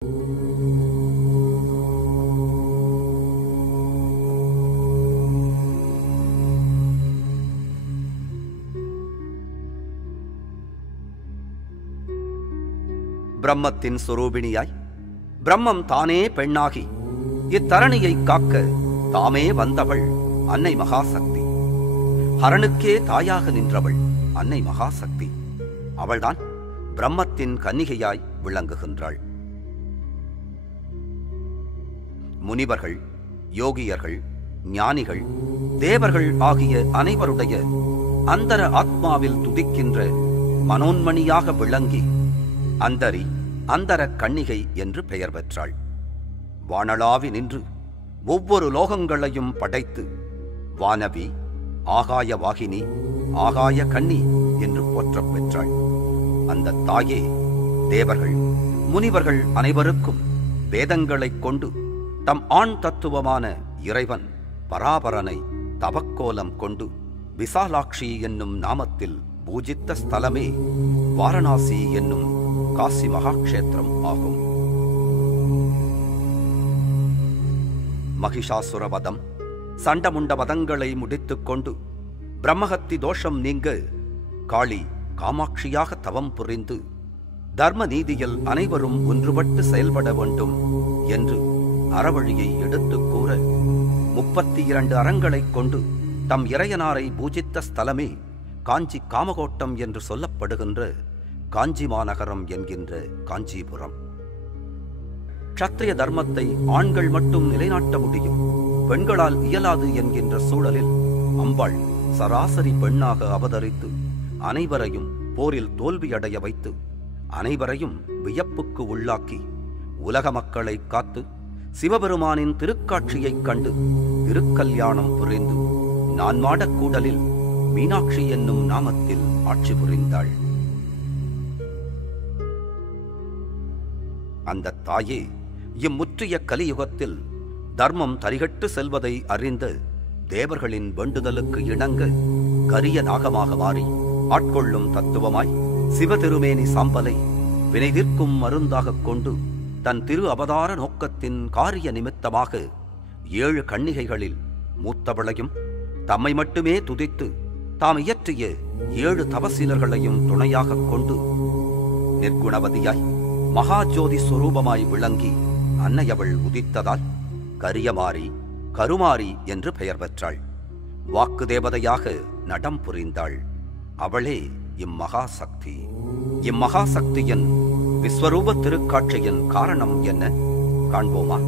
பிரம்மத்தின் சொரூபிணியாய் பிரம்மம் தானே பெண்ணாகி இத்தரணியை காக்க தாமே வந்தவள் அன்னை மகாசக்தி. ஹரனுக்கே தாயாக நின்றவள் அன்னை மகாசக்தி. அவள்தான் பிரம்மத்தின் கன்னிகையாய் விளங்குகின்றாள். முனிவர்கள், யோகியர்கள், ஞானிகள், தேவர்கள் ஆகிய அனைவருடைய அந்தர ஆத்மாவில் துதிக்கின்ற மனோன்மணியாக விளங்கி அந்தரி அந்தர கன்னிகை என்று பெயர் பெற்றாள். வானளாவி நின்று ஒவ்வொரு லோகங்களையும் படைத்து வானவி, ஆகாய வாகினி, ஆகாய கன்னி என்று போற்றப் பெற்றாள். அந்த தாயே தேவர்கள், முனிவர்கள் அனைவருக்கும் வேதங்களைக் கொண்டு தம் ஆண் தத்துவமான இறைவன் பராபரனை தவக்கோலம் கொண்டு விசாலாட்சி என்னும் நாமத்தில் பூஜித்த ஸ்தலமே வாரணாசி என்னும் காசி மகாக்ஷேத்திரம் ஆகும். மகிஷாசுரவதம், சண்டமுண்ட வதங்களை முடித்துக் கொண்டு பிரம்மஹத்தி தோஷம் நீங்க காளி காமாட்சியாக தவம் புரிந்து தர்ம நீதியில் அனைவரும் ஒன்றுபட்டு செயல்பட வேண்டும் என்று அறவழியை எடுத்துக் கூற 32 அறங்களைக் கொண்டு தம் இறையனாரை பூஜித்த ஸ்தலமே காஞ்சி காமகோட்டம் என்று சொல்லப்படுகின்ற காஞ்சி மாநகரம் என்கின்ற காஞ்சிபுரம். க்ஷத்ரிய தர்மத்தை ஆண்கள் மட்டும் நிலைநாட்ட முடியும், பெண்களால் இயலாது என்கின்ற சூழலில் அம்பாள் சராசரி பெண்ணாக அவதரித்து அனைவரையும் போரில் தோல்வியடைய வைத்து அனைவரையும் வியப்புக்கு உள்ளாக்கி உலக மக்களை காத்து சிவபெருமானின் திருக்காட்சியைக் கண்டு திருக்கல்யாணம் புரிந்து நான்மாடக் கூடலில் மீனாட்சி என்னும் நாமத்தில் ஆட்சி புரிந்தாள். அந்த தாயே இம்முற்றிய கலியுகத்தில் தர்மம் தரிகட்டு செல்வதை அறிந்த தேவர்களின் வேண்டுதலுக்கு இணங்க கரிய நாகமாக மாறி ஆட்கொள்ளும் தத்துவமாய் சிவதிருமேனி சாம்பலை வினைதிர்க்கும் மருந்தாகக் கொண்டு தன் திரு அவதார நோக்கத்தின் காரிய நிமித்தமாக 7 கன்னிகைகளில் மூத்தவளையும் தம்மை மட்டுமே துதித்து தாம் இயற்றிய 7 தவசீலர்களையும் துணையாகக் கொண்டு நிர்குணவதியாய் மகாஜோதி சுரூபமாய் விளங்கி அன்னையவள் உதித்ததால் கரியமாரி, கருமாரி என்று பெயர் பெற்றாள். வாக்கு தேவதையாக நடம் புரிந்தாள். அவளே இம்மகாசக்தி. இம்மகாசக்தியின் விஸ்வரூப திருக்காட்சியின் காரணம் என்ன காண்போமா?